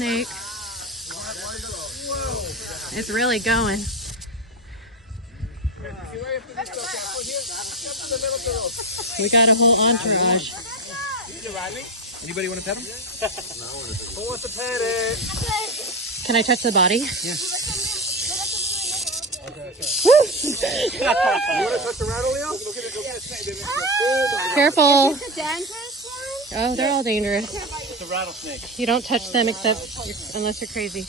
rattlesnake. It's really going. We got a whole entourage. Anybody want to pet him? Who wants to pet it? Can I touch the body? Yeah. You want to touch the rattle, Leo? Careful. Is it the dangerous one? Oh, they're all dangerous. It's a rattlesnake. You don't touch them except unless you're crazy.